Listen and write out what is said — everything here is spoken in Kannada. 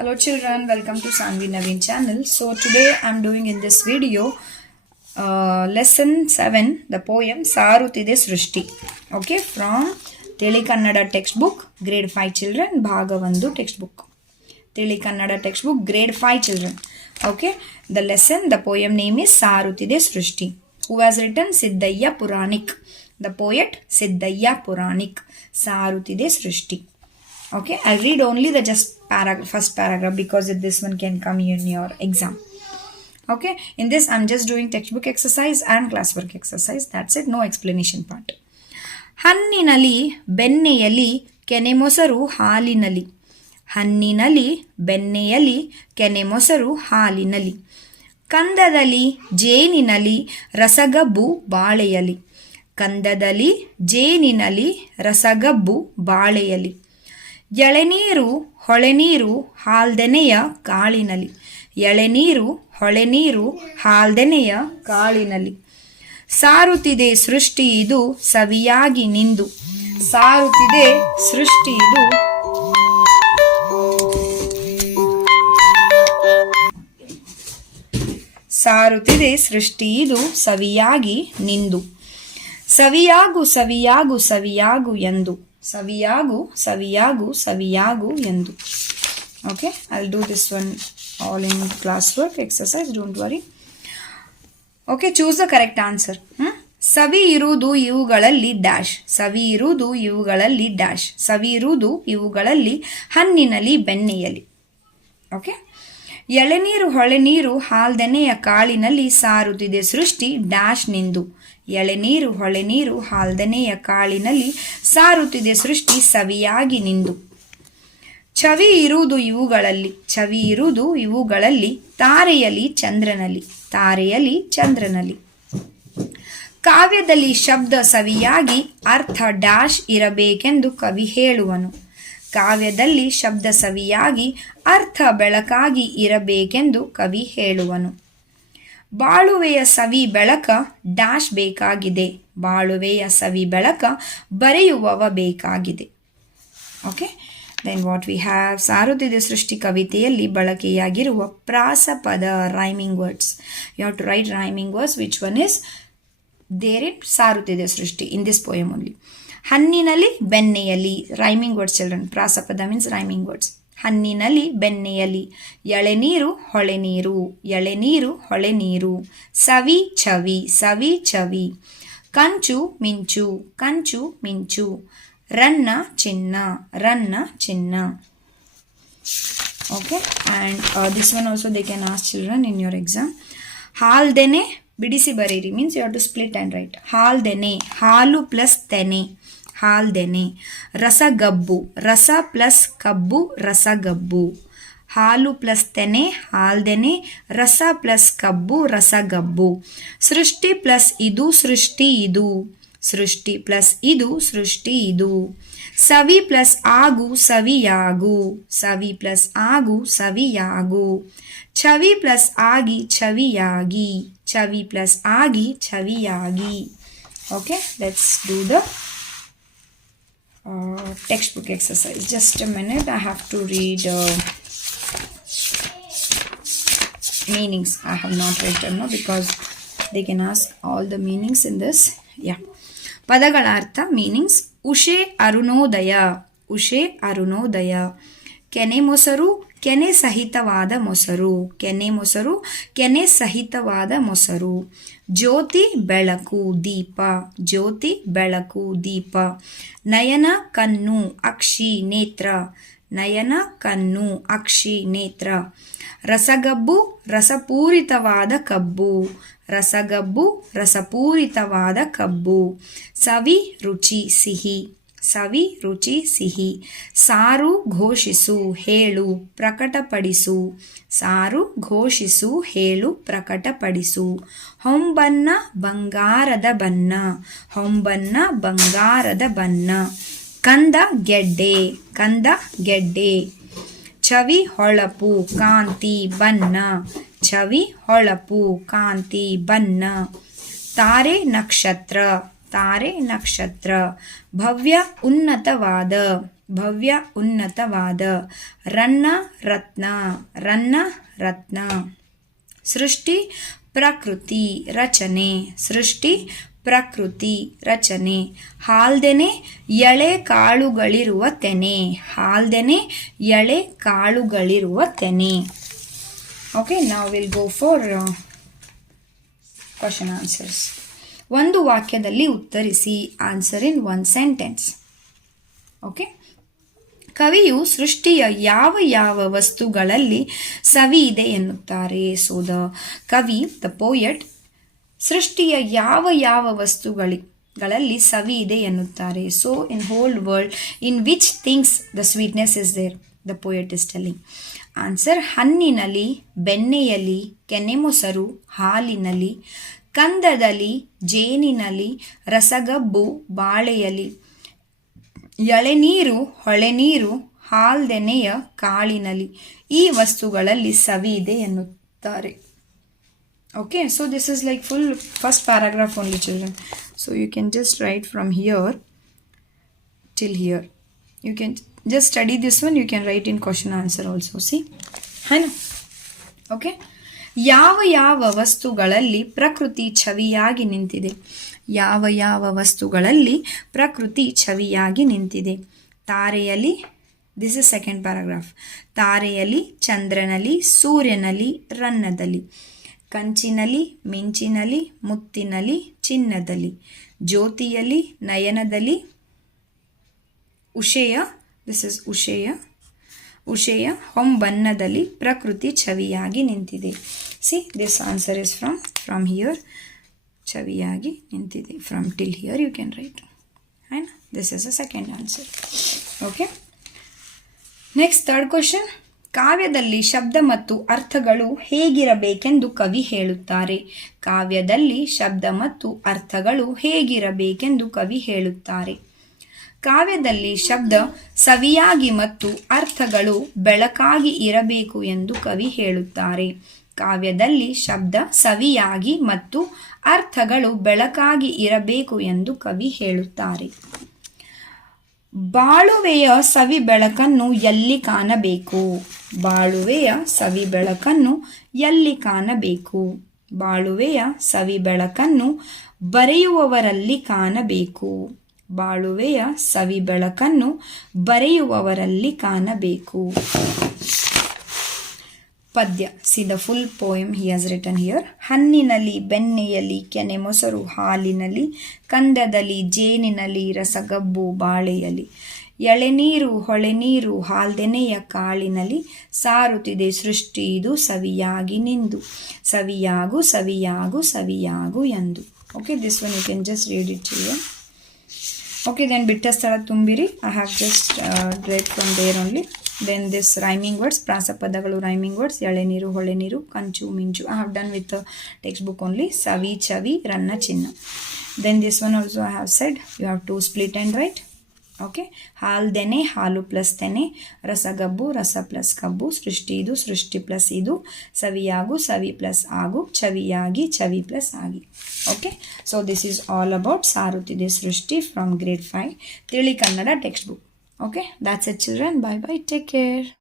Hello children, welcome to Sanvi Naveen channel. So today I am doing in this video lesson 7, the poem Sarutide Srishti. Okay, from Teli Kannada textbook, grade 5 children, Bhagavandu textbook. Teli Kannada textbook, grade 5 children. Okay, the lesson, the poem name is Sarutide Srishti. Who has written? Siddhaya Puranik. The poet Siddhaya Puranik. Sarutide Srishti. Okay, I'll read only the first paragraph because this one can come in your exam. Okay, in this I'm just doing textbook exercise and classwork exercise. That's it, no explanation part. ಹನ್ನಿನಲಿ ಬೆಣ್ಣೆಯಲಿ ಕೆನೆಮೊಸರು ಹಾಲಿನಲಿ. ಹನ್ನಿನಲಿ ಬೆಣ್ಣೆಯಲಿ ಕೆನೆಮೊಸರು ಹಾಲಿನಲಿ. ಕಂದದಲ್ಲಿ ಜೇನಿನಲಿ ರಸಗಬ್ಬು ಬಾಳೆಯಲಿ. ಕಂದದಲ್ಲಿ ಜೇನಿನಲಿ ರಸಗಬ್ಬು ಬಾಳೆಯಲಿ. ಎಳೆನೀರು ಹೊಳೆನೀರು ಹಾಲ್ದೆನೆಯ ಕಾಳಿನಲಿ. ಎಳೆನೀರು ಹೊಳೆನೀರು ಹಾಲ್ದೆನೆಯ ಕಾಳಿನಲಿ. ಸಾರುತ್ತಿದೆ ಸೃಷ್ಟಿ ಇದು ಸವಿಯಾಗಿ ನಿಂದು. ಸಾರುತ್ತಿದೆ ಸೃಷ್ಟಿ ಇದು ಸಾರುತ್ತಿದೆ ಸೃಷ್ಟಿ ಇದು ಸವಿಯಾಗಿ ನಿಂದು. ಸವಿಯಾಗು ಸವಿಯಾಗು ಸವಿಯಾಗು ಎಂದು. ಸವಿಯಾಗು ಸವಿಯಾಗು ಸವಿಯಾಗು ಎಂದು. Okay, I'll do this one all in classwork exercise, don't worry. Okay, choose the correct answer. ಸವಿ ಇರುವುದು ಇವುಗಳಲ್ಲಿ ಡ್ಯಾಶ್. ಸವಿ ಇರುವುದು ಇವುಗಳಲ್ಲಿ ಡ್ಯಾಶ್. ಸವಿ ಇರುವುದು ಇವುಗಳಲ್ಲಿ ಹಣ್ಣಿನಲ್ಲಿ ಬೆಣ್ಣೆಯಲಿ. ಓಕೆ, ಎಳೆನೀರು ಹೊಳೆನೀರು ಹಾಲ್ದೆನೆಯ ಕಾಳಿನಲ್ಲಿ ಸಾರುತ್ತಿದೆ ಸೃಷ್ಟಿ ಡ್ಯಾಶ್ ನಿಂದು. ಎಳೆನೀರು ಹೊಳೆನೀರು ಹಾಲ್ದೆನೆಯ ಕಾಳಿನಲ್ಲಿ ಸಾರುತ್ತಿದೆ ಸೃಷ್ಟಿ ಸವಿಯಾಗಿ ನಿಂದು. ಛವಿ ಇರುವುದು ಇವುಗಳಲ್ಲಿ. ಛವಿ ಇರುವುದು ಇವುಗಳಲ್ಲಿ ತಾರೆಯಲಿ ಚಂದ್ರನಲ್ಲಿ. ತಾರೆಯಲಿ ಚಂದ್ರನಲ್ಲಿ. ಕಾವ್ಯದಲ್ಲಿ ಶಬ್ದ ಸವಿಯಾಗಿ ಅರ್ಥ ಡ್ಯಾಶ್ ಇರಬೇಕೆಂದು ಕವಿ ಹೇಳುವನು. ಕಾವ್ಯದಲ್ಲಿ ಶಬ್ದ ಸವಿಯಾಗಿ ಅರ್ಥ ಬೆಳಕಾಗಿ ಇರಬೇಕೆಂದು ಕವಿ ಹೇಳುವನು. ಬಾಳುವೆಯ ಸವಿ ಬೆಳಕ ಡ್ಯಾಶ್ ಬೇಕಾಗಿದೆ. ಬಾಳುವೆಯ ಸವಿ ಬೆಳಕ ಬರೆಯುವವ ಬೇಕಾಗಿದೆ. Okay, then what we have, ಸಾರುತ್ತಿದೆ ಸೃಷ್ಟಿ ಕವಿತೆಯಲ್ಲಿ ಬಳಕೆಯಾಗಿರುವ ಪ್ರಾಸಪದ rhyming words. You have to write rhyming words which one is there in ಸಾರುತ್ತಿದೆ ಸೃಷ್ಟಿ ಇನ್ ದಿಸ್ ಪೋಯಮ್ ಓನ್ಲಿ. ಹಣ್ಣಿನಲ್ಲಿ ಬೆಣ್ಣೆಯಲಿ, ರೈಮಿಂಗ್ ವರ್ಡ್ಸ್ ಚಿಲ್ಡ್ರನ್. ಪ್ರಾಸಪದ ಮೀನ್ಸ್ ರೈಮಿಂಗ್ ವರ್ಡ್ಸ್. ಹಣ್ಣಿನಲ್ಲಿ ಬೆಣ್ಣೆಯಲಿ. ಎಳೆನೀರು ಹೊಳೆನೀರು. ಎಳೆನೀರು ಹೊಳೆನೀರು. ಸವಿ ಛವಿ. ಸವಿ ಛವಿ. ಕಂಚು ಮಿಂಚು. ಕಂಚು ಮಿಂಚು. ರನ್ನ ಚಿನ್ನ. ರನ್ನ ಚಿನ್ನ. Okay, and this one also they can ask children in your exam. ಹಾಲ್ದೆನೆ ಬಿಡಿಸಿ ಬರೀರಿ means you have to split and write. ಹಾಲ್ದೆನೆ, ಹಾಲು ಪ್ಲಸ್ ತೆನೆ, ಹಾಲ್ದೆನೆ. ರಸಗಬ್ಬು, ರಸ ಪ್ಲಸ್ ಕಬ್ಬು, ರಸಗಬ್ಬು. ಹಾಲು ಪ್ಲಸ್ ತೆನೆ, ಹಾಲ್ದೆನೆ. ರಸ ಪ್ಲಸ್ ಕಬ್ಬು, ರಸಗಬ್ಬು. ಸೃಷ್ಟಿ ಪ್ಲಸ್ ಇದು, ಸೃಷ್ಟಿ ಇದು. ಸೃಷ್ಟಿ ಪ್ಲಸ್ ಇದು, ಸೃಷ್ಟಿ ಇದು. ಸವಿ ಪ್ಲಸ್ ಆಗು, ಸವಿಯಾಗು. ಸವಿ ಪ್ಲಸ್ ಆಗು, ಸವಿಯಾಗು. ಛವಿ ಪ್ಲಸ್ ಆಗಿ, ಛವಿಯಾಗಿ. ಛವಿ ಪ್ಲಸ್ ಆಗಿ, ಛವಿಯಾಗಿ. Okay, let's do the textbook exercise. Just a minute, I have to read meanings. I have not written no because they can ask all the meanings in this. Yeah, ಪದಗಳ ಅರ್ಥ, ಮೀನಿಂಗ್ಸ್. ಉಷೆ ಅರುಣೋದಯ. ಉಷೆ ಅರುಣೋದಯ. ಕೆನೆ ಮೊಸರು, ಕೆನೆ ಸಹಿತವಾದ ಮೊಸರು. ಕೆನೆ ಮೊಸರು, ಕೆನೆ ಸಹಿತವಾದ ಮೊಸರು. ಜ್ಯೋತಿ ಬೆಳಕು, ದೀಪ. ಜ್ಯೋತಿ ಬೆಳಕು, ದೀಪ. ನಯನ ಕಣ್ಣು, ಅಕ್ಷಿ ನೇತ್ರ. ನಯನ ಕಣ್ಣು, ಅಕ್ಷಿ ನೇತ್ರ. ರಸಗಬ್ಬು, ರಸಪೂರಿತವಾದ ಕಬ್ಬು. ರಸಗಬ್ಬು, ರಸಪೂರಿತವಾದ ಕಬ್ಬು. ಸವಿ ರುಚಿ ಸಿಹಿ. ಸವಿ ರುಚಿ ಸಿಹಿ. ಸಾರು ಘೋಷಿಸು, ಹೇಳು, ಪ್ರಕಟಪಡಿಸು. ಸಾರು ಘೋಷಿಸು, ಹೇಳು, ಪ್ರಕಟಪಡಿಸು. ಹೊಂಬನ್ನ ಬಂಗಾರದ ಬಣ್ಣ. ಹೊಂಬನ್ನ ಬಂಗಾರದ ಬಣ್ಣ. ಕಂದ ಗೆಡ್ಡೆ. ಕಂದ ಗೆಡ್ಡೆ. ಛವಿ ಹೊಳಪು, ಕಾಂತಿ ಬಣ್ಣ. ಛವಿ ಹೊಳಪು, ಕಾಂತಿ ಬಣ್ಣ. ತಾರೆ ನಕ್ಷತ್ರ. ತಾರೆ ನಕ್ಷತ್ರ. ಭವ್ಯ ಉನ್ನತವಾದ. ಭವ್ಯ ಉನ್ನತವಾದ. ರನ್ನ ರತ್ನ, ರನ್ನ ರತ್ನ. ಸೃಷ್ಟಿ ಪ್ರಕೃತಿ ರಚನೆ, ಸೃಷ್ಟಿ ಪ್ರಕೃತಿ ರಚನೆ. ಹಾಲ್ದೆನೆ ಎಳೆ ಕಾಳುಗಳಿರುವ ತೆನೆ, ಹಾಲ್ದೆನೆ ಎಳೆ ಕಾಳುಗಳಿರುವ ತೆನೆ. ಓಕೆ, ನಾವು will go for question answers. ಒಂದು ವಾಕ್ಯದಲ್ಲಿ ಉತ್ತರಿಸಿ. Answer in one sentence. Okay, ಕವಿಯು ಸೃಷ್ಟಿಯ ಯಾವ ಯಾವ ವಸ್ತುಗಳಲ್ಲಿ ಸವಿ ಇದೆ ಎನ್ನುತ್ತಾರೆ. ಸೊ ದ ಕವಿ, ದ ಪೋಯಟ್, ಸೃಷ್ಟಿಯ ಯಾವ ಯಾವ ವಸ್ತುಗಳಲ್ಲಿ ಸವಿ ಇದೆ ಎನ್ನುತ್ತಾರೆ. So in whole world, in which things the sweetness is there, the poet is telling. Answer: ಹಣ್ಣಿನಲ್ಲಿ, ಬೆಣ್ಣೆಯಲ್ಲಿ, ಕೆನೆಮೊಸರು, ಹಾಲಿನಲ್ಲಿ, ಕಂದದಲ್ಲಿ, ಜೇನಿನಲ್ಲಿ, ರಸಗಬ್ಬು, ಬಾಳೆಯಲ್ಲಿ, ಎಳೆನೀರು, ಹೊಳೆನೀರು, ಹಾಲ್ದೆನೆಯ ಕಾಳಿನಲ್ಲಿ. ಈ ವಸ್ತುಗಳಲ್ಲಿ ಸವಿ ಇದೆ ಎನ್ನುತ್ತಾರೆ. Okay, so this is like full first paragraph only, children. So you can just write from here till here. You can just study this one. You can write in question answer also. See, hai na? Okay. ಯಾವ ಯಾವ ವಸ್ತುಗಳಲ್ಲಿ ಪ್ರಕೃತಿ ಛವಿಯಾಗಿ ನಿಂತಿದೆ. ಯಾವ ಯಾವ ವಸ್ತುಗಳಲ್ಲಿ ಪ್ರಕೃತಿ ಛವಿಯಾಗಿ ನಿಂತಿದೆ. ತಾರೆಯಲ್ಲಿ, ದಿಸ್ ಇಸ್ ಸೆಕೆಂಡ್ ಪ್ಯಾರಾಗ್ರಾಫ್. ತಾರೆಯಲ್ಲಿ, ಚಂದ್ರನಲ್ಲಿ, ಸೂರ್ಯನಲ್ಲಿ, ರನ್ನದಲ್ಲಿ, ಕಂಚಿನಲ್ಲಿ, ಮಿಂಚಿನಲ್ಲಿ, ಮುತ್ತಿನಲ್ಲಿ, ಚಿನ್ನದಲ್ಲಿ, ಜ್ಯೋತಿಯಲ್ಲಿ, ನಯನದಲ್ಲಿ, ಉಷೆಯ, ದಿಸ್ ಇಸ್ ಉಷೆಯ ಹೊಂಬನ್ನದಲ್ಲಿ ಪ್ರಕೃತಿ ಛವಿಯಾಗಿ ನಿಂತಿದೆ. See, this answer is from here. ಛವಿಯಾಗಿ ನಿಂತಿದೆ. From till here you can write. And this is a second answer. Okay, next third question. ಕಾವ್ಯದಲ್ಲಿ ಶಬ್ದ ಮತ್ತು ಅರ್ಥಗಳು ಹೇಗಿರಬೇಕೆಂದು ಕವಿ ಹೇಳುತ್ತಾರೆ. ಕಾವ್ಯದಲ್ಲಿ ಶಬ್ದ ಮತ್ತು ಅರ್ಥಗಳು ಹೇಗಿರಬೇಕೆಂದು ಕವಿ ಹೇಳುತ್ತಾರೆ. ಕಾವ್ಯದಲ್ಲಿ ಶಬ್ದ ಸವಿಯಾಗಿ ಮತ್ತು ಅರ್ಥಗಳು ಬೆಳಕಾಗಿ ಇರಬೇಕು ಎಂದು ಕವಿ ಹೇಳುತ್ತಾರೆ. ಕಾವ್ಯದಲ್ಲಿ ಶಬ್ದ ಸವಿಯಾಗಿ ಮತ್ತು ಅರ್ಥಗಳು ಬೆಳಕಾಗಿ ಇರಬೇಕು ಎಂದು ಕವಿ ಹೇಳುತ್ತಾರೆ. ಬಾಳುವೆಯ ಸವಿ ಬೆಳಕನ್ನು ಎಲ್ಲಿ ಕಾಣಬೇಕು. ಬಾಳುವೆಯ ಸವಿ ಬೆಳಕನ್ನು ಎಲ್ಲಿ ಕಾಣಬೇಕು. ಬಾಳುವೆಯ ಸವಿ ಬೆಳಕನ್ನು ಬರೆಯುವವರಲ್ಲಿ ಕಾಣಬೇಕು. ಬಾಳುವೆಯ ಸವಿ ಬೆಳಕನ್ನು ಬರೆಯುವವರಲ್ಲಿ ಕಾಣಬೇಕು. ಪದ್ಯ. C the full poem he has written here. ಹಣ್ಣಿನಲ್ಲಿ, ಬೆಣ್ಣೆಯಲ್ಲಿ, ಕೆನೆ ಮೊಸರು, ಹಾಲಿನಲ್ಲಿ, ಕಂದದಲ್ಲಿ, ಜೇನಿನಲ್ಲಿ, ರಸಗಬ್ಬು, ಬಾಳೆಯಲ್ಲಿ, ಎಳೆನೀರು, ಹೊಳೆನೀರು, ಹಾಲ್ದೆನೆಯ ಕಾಳಿನಲ್ಲಿ, ಸಾರುತ್ತಿದೆ ಸೃಷ್ಟಿ ಇದು ಸವಿಯಾಗಿ ನಿಂದು. ಸವಿಯಾಗು ಸವಿಯಾಗು ಸವಿಯಾಗು ಎಂದು. Okay, this one you can just read it children. Okay, then bitta sthala tumbiri. I have just read from there only. Then this rhyming words, prasapadagalu rhyming words, ಎಳೆನೀರು, ಹೊಳೆನೀರು, ಕಂಚು, ಮಿಂಚು. I have done with the textbook only. Savi, chavi, ranna, chinna. Then this one also I have said. You have to split and write. Okay. ಹಾಲ್ದೆನೆ, ಹಾಲು ಪ್ಲಸ್ ತೆನೆ, ರಸಗಬ್ಬು, ರಸ ಪ್ಲಸ್ ಕಬ್ಬು, ಸೃಷ್ಟಿ ಇದು, ಸೃಷ್ಟಿ ಪ್ಲಸ್ ಇದು, ಸವಿಯಾಗು, ಸವಿ ಪ್ಲಸ್ ಆಗು, ಚವಿಯಾಗಿ, ಚವಿ ಪ್ಲಸ್ ಆಗಿ. Okay. So this is all about ಸಾರುತ್ತಿದೆ ಸೃಷ್ಟಿ from grade 5 ತಿಳಿ Kannada textbook. Okay. That's it children. Bye bye. Take care.